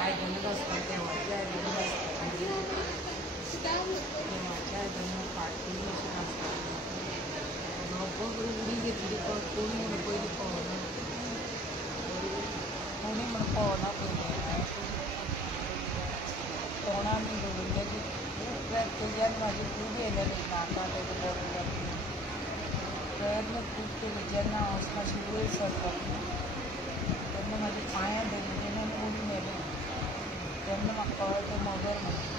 आयदनच असतात तेव्हाची आयदनच असतात तेव्हाच्या आयदन पाठी अशी असतात बघ उडी घेतली कोणी म्हणून पहिली पवना कोणी म्हणून पवना पहिले पवना मी जोडून त्याच्यात माझी खूप गेलेली नाका त्याच्या बरोबर प्रयत्न खूप केले ज्यांना अवसराची वेळ सरतात त्यांना माझे पाया दिले त्यांना उडी नेले त्यांना म्हाका कळतं मगर म्हणून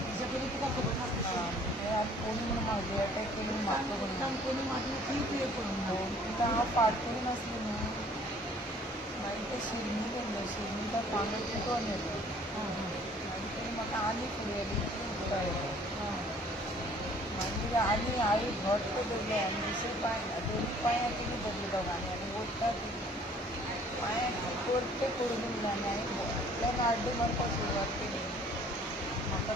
तुझ्या कधी तुका खबर नासता कोणी म्हणून म्हाका अटॅक केली म्हाका म्हणून कोणी माझी खूप हे करून तिका हांव फाट करी नासली न्हू मागीर ते शिरणी गेल्ले शिरणी तो पांगड तुटोन येलो मागीर तेणी म्हाका आनी फुडें येली मागीर आनी आई घट्ट धरले आनी दुसरे पांय दोनी पांयां तिणी धरली दोगांनी आनी ओडटा ती पांयां परते पडून दिले आनी हांवें व्हडल्यान आड्डी मारपाक सुरवात केली म्हाका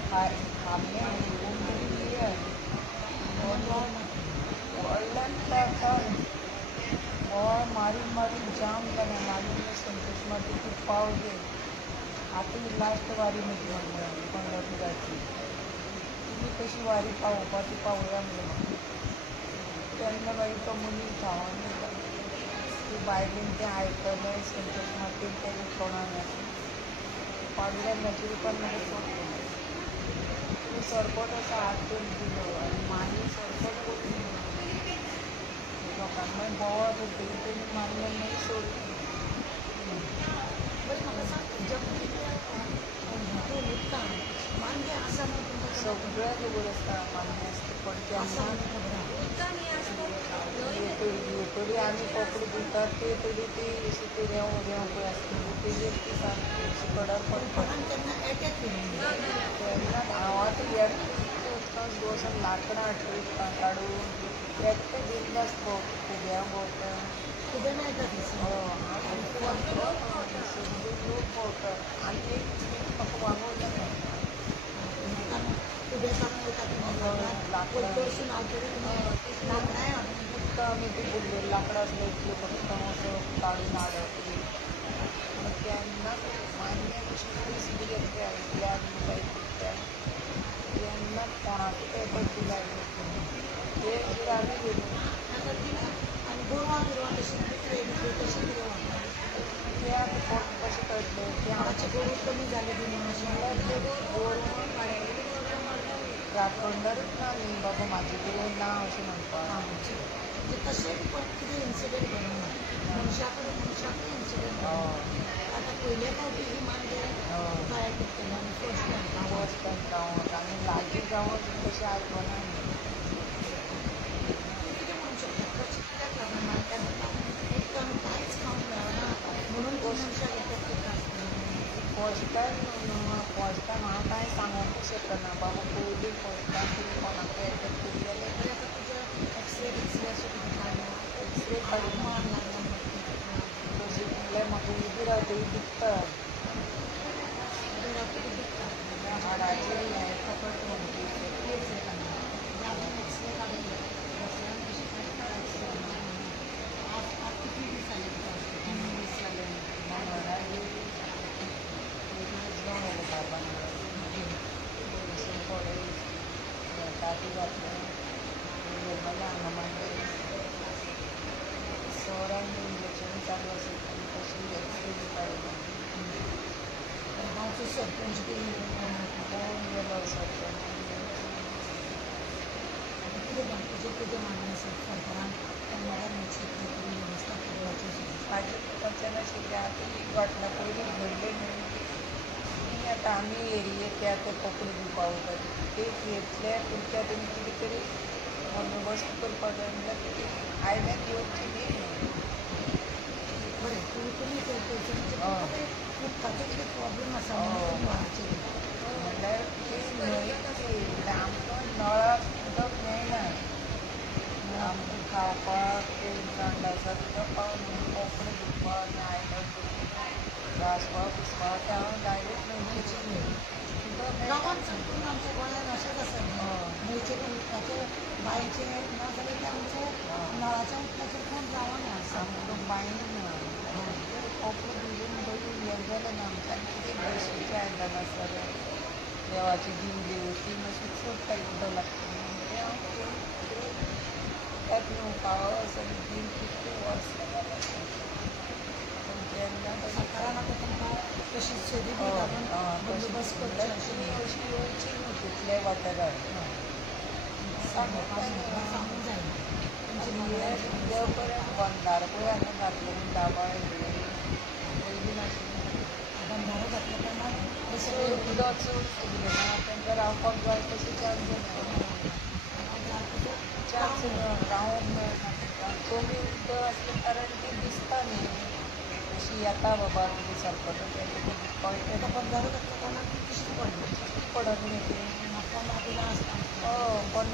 थांबलें आनी कोण तरी क्लियर व्हडल्यान ताका बॉल मारून मारून जाम जालें मागीर संतोश माती ती पाव घे आतां ही लास्ट वारी म्हजी म्हणून पंढरपुराची तुमी कशी वारी पावोवपाची पावोवया म्हणलें म्हाका तेन्ना मागीर तो मनीस धांवून येता ती बायलेन तें आयकलें संतोश मातीन तेजे तोंडान पांडुरंगाच्या रुपान म्हाका सोडलें ती सरपट असो हात करून दिलो आनी मागीर सरपट करून लोकांक मागीर बोवाळ करतकीर तेणी मारलें मागीर सोडलें बरें म्हाका सांग तुज्या मांगे आसा सगळ्या खबर आसता मान्य आसता पण तरी आमी कोंकणी दितात ते तरी ती अशी ती रेंव पळय आसता तेजेर ती सारकी कडर पडटा तेन्ना हांव आतां एकटें वचपाक वचून लांकडां हाडटा काडून एकटें बिंदास खुब्या भोंवता खुबे मेळटा सगळे लोक भोंवता आनी एक म्हाका वांगोवता मेळटा आमी ती बुड्डेर लांकडां आसले इतले फक्त असं काडून हाडप तेन्ना मान्य कशी पयस बी घेतले आयकल्या तेन्ना कोणाक पेपर दिला ते सुद्दां आमी गेली आनी गोरवां बिरवां कशी कशी ते आतां कोण कशें कळटलें ते हांगाचे गोरवां कमी जाले बी म्हणून गोरवां राखणदारूच ना न्ही बाबा म्हाजे कडेन ना अशें म्हणपाक तशें पण कितें इन्सिडंट घडूंक ना मनशा कडेन इन्सिडंट आतां पयले फावटी ही मांगे ट्राय करतले आनी फर्स्ट टायम गांवांत आनी लागीं गांवांत तशें आयकना कितें म्हणूंक शकता कशें कित्याक लागून मांग्याक एक तर कांयच खावंक मेळना म्हणून मनशाक येतात फर्स्ट टायम हांव कांय सांगूंक शकना बाबा पयलीं फर्स्ट टायम तुमी कोणाकूय एटॅक केली जाल्यार तरी आतां तुजें एक्सरे अशें कितें काडला एक्सरे काडून मान लागला तशें म्हणल्यार म्हाका उबी रावतली दुखता हाडाचें हें फकत म्हणटा एक्सरे काडून एक्सरे काडून कितले दीस जाले तुका 3 दीस जाले ताटी घातलें हांगा मागीर सोरान इंजेक्शन चालू आसा तशी एक्सरे बी काडली गांवचो सरपंच कोण गेलो सरपंच कितें तुजें कितें मागणी आसा सरकारान वेवस्था करपाची म्हाजें वचन आशिल्लें आतां ही घटना पयलीं घडली न्ही आतां आमी एरियेक त्या ते कोंकणी दिवपा वयता ते घेतले पुरत्या तेमी कितें तरी बंदोबस्त करपा जाय म्हणल्यार आयल्यान येवची न्ही बरें तुमी उदकाचो कितें प्रॉब्लेम आसा म्हणल्यार आमकां नळाक उदक मेळना आमकां खावपाक संडासाक उदक पावना कोंकणी धुवपाक आनी आयदन घासपाक पुसपाक ते हांव डायरेक्ट न्हंयचेर गांवांत संपूर्ण आमच्या गोंयांत अशेंच आसा न्हंयचेर उदकाचे बांयचे नाजाल्यार ते आमच्या नळाच्या उदकाचेर कोण जावना सामको बांयन ना कोंकणी भिजून बरी बरं झालं ना आमच्यान किती बशीचे आयदनां सर देवाची दिवली होती मातशी सोडटा उदक लागता म्हणजे हांव त्यात न्हावपाक सगळी दिन कितले वर्स जेन्ना सरकारान आतां तुमकां तशी सोदी बी घालून बंदोबस्त करची अशी येवची न्हू तितले वाठारार सांगूंक जाय देव बरें बंदार पळय आतां घातले दाबाळ पयलीं नाशिल्लें बंधारो घातल्या कारणान हे चड सगळे उदक चड सुकलें ना तांकां रावपाक जाय तशें चान्स चान्स रावंक मेळना तांकां कमी उदक आसल्या कारण ती दिसता न्ही अशी येता बाबा कितें सरपटा कळटा आता बंधारो घातल्या कारणान ती तशीच पडली पडत न्ही ती म्हाका लागला आसता पण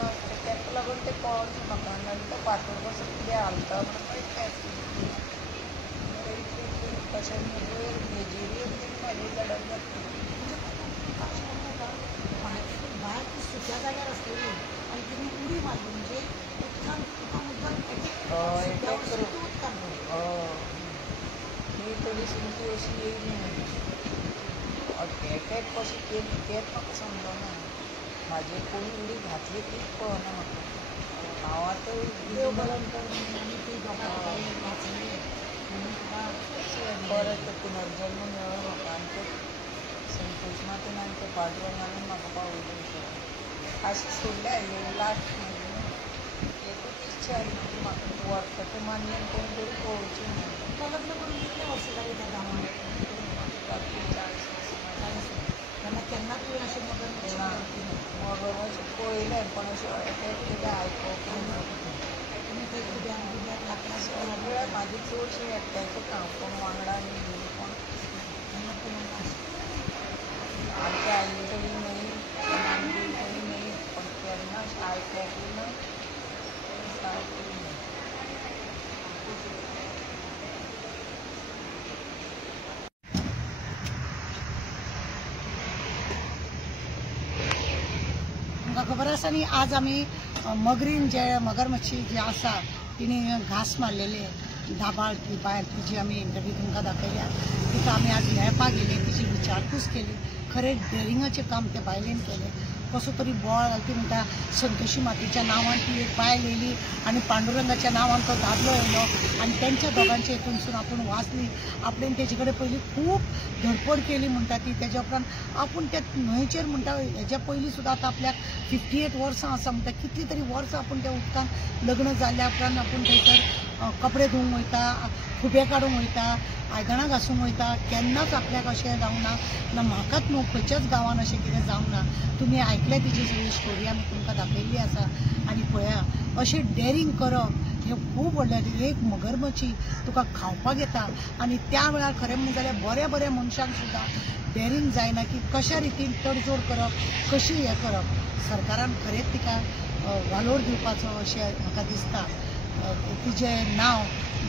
ताका लागून ते कळना म्हाका आनी तो फातर कसो कितें हालता म्हणून कळटा तशें वयर मेजेरी म्हाजी लडत जातली भायर ती सुक्या जाग्यार आसलेली आनी तिणी उडी मारली म्हणजे उदकान तुका अटॅक करून उदकान ही थोडी सुमती अशी येयली अटॅक कशी केली तेंच म्हाका समजना म्हाजे कोणी उडी घातली तीच कळना म्हाका हांव आतां देव बरें करून आनी ती दोगां वाचली म्हणून तुका परत पुनर्जन्म मेळ्ळो म्हाका आनी ते संतोश मातेन आनी ते पांडुरंगान म्हाका पावयलो अशें सोडलें हांवें लास्ट म्हणजे एकूच इच्छा आनी म्हणजे म्हाका वखदाचें मान्य कोण तरी पळोवचें म्हणून तुका लग्न करून कितले वर्सां जालीं त्या गांवांत 40 वर्स तेन्ना केन्ना तुवें अशें मगर अशें पळयलें पण अशें अटॅक केलें आयकोवप तुमी थंय दुब्याक दुब्याक लागला सगळ्या म्हाजी चडशीं एकट्याचें काम कोण वांगडा न्ही घेवन कोण आमच्या आई कडेन न्ही नांदी कडेन न्ही पण केन्ना अशें आयकोवपूय ना सारकें न्ही तुमकां खबर आसा न्ही आज आमी मगरीन जे मगरमच्छ जे आसा तिणी घास मारलेले दाबाळ ती बायल तिची आमी इंटरव्यू तुमकां दाखयल्या तिका आमी आज मेळपाक गेली तिची विचारपूस केली खरें डेरिंगाचें काम त्या बायलेन केलें कसो तरी बोळ घाल ती म्हणटा संतोशी मातेच्या नांवान ती एक बायल येयली आनी पांडुरंगाच्या नांवान तो दादलो येयलो आनी तेंच्या दोगांचे हितूनसून आपूण वाचली आपणेन तेजे कडेन पयलीं खूब धडपड केली म्हणटा ती तेज्या उपरांत आपूण त्या न्हंयचेर म्हणटा हेज्या पयलीं सुद्दां आतां आपल्याक 58 वर्सां आसा म्हणटा कितली तरी वर्सां आपूण त्या उदकान लग्न जाल्ल्या उपरांत आपूण थंयसर कपडे धुवंक वयता खुबे काडूंक वयता आयदनां घासूंक वयता केन्नाच आपल्याक अशें जावंक ना म्हाकाच न्हू खंयच्याच गांवांत अशें कितें जावंक ना तुमी आयकले तिची सगळी स्टोरी आमी तुमकां दाखयल्ली आसा आनी पळया अशें डेरिंग करप हें खूब व्हडलें एक मगरमच्छी तुका खावपाक येता आनी त्या वेळार खरें म्हणलें जाल्यार बऱ्या बऱ्या मनशांक सुद्दां डेरिंग जायना की कशा रितीन तडजोड करप कशी हें करप सरकारान खरेंच तिका वालोर दिवपाचो अशें म्हाका दिसता तिचें नांव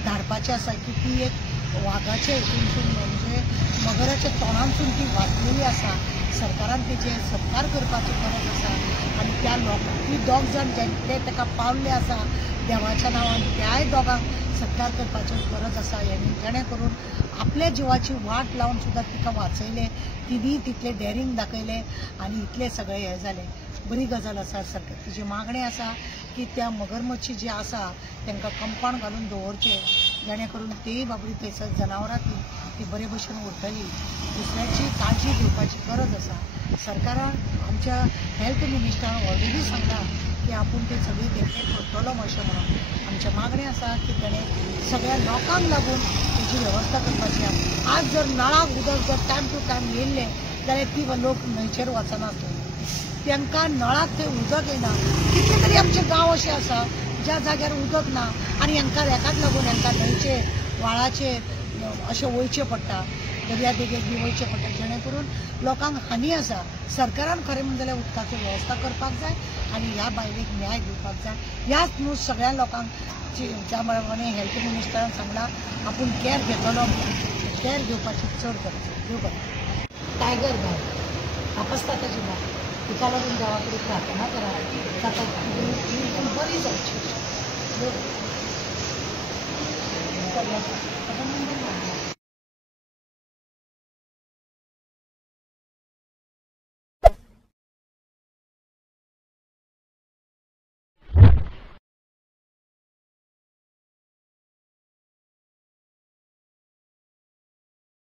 धाडपाचें आसा की ती एक वाघाचे हितूनसून म्हणजे मगराच्या तोंडांतसून ती वाचलेली आसा सरकारान तिचे सत्कार करपाची गरज आसा आनी त्या ती दोग जाण जे ताका पावल्ले आसा देवाच्या नांवान त्याय दोगांक सत्कार करपाची गरज आसा जेणे करून आपल्या जिवाची वाट लावन सुद्दां तिका वाचयलें तिणी तितले डेरिंग दाखयलें आनी इतलें सगळें हें जालें बरी गजाल आसा सरकार तिची मागणी आसा की त्या मगरमच्छी जे आसा तांकां कंपाउंड घालून दवरचें जेणे करून तेय बाबडी थंयसर जनावरां ती बरे भशेन उरतली दुसऱ्याची काळजी घेवपाची गरज आसा सरकारान आमच्या हेल्थ मिनिस्टरान ऑलरेडी सांगला की आपूण ते सगळी देखरेख करतलो अशें म्हणून आमचे मागणी आसा की ताणें सगळ्या लोकांक लागून तेची वेवस्था करपाची आज जर नळाक उदक जर टायम टू टायम येयल्लें जाल्यार ती लोक न्हंयचेर वचनात तांकां नळाक थंय उदक येना कितले तरी आमचे गांव अशे आसा ज्या जाग्यार उदक ना आनी हांकां हेकाच लागून हांकां न्हंयचेर व्हाळाचेर अशें वयचें पडटा दर्या देगेक बी वयचें पडटा जेणे करून लोकांक हानी आसा सरकारान खरें म्हणलें जाल्यार उदकाची वेवस्था करपाक जाय आनी ह्या बायलेक न्याय दिवपाक जाय ह्याच न्हू सगळ्या लोकांक ज्या प्रमाणे हेल्थ मिनिस्टरान सांगला आपूण कॅर घेतलो कॅर घेवपाची चड गरज देव बरें टायगर बाय आपसता ताची बाय तिका लागून देवा कडेन प्रार्थना करा ताका बरी जावची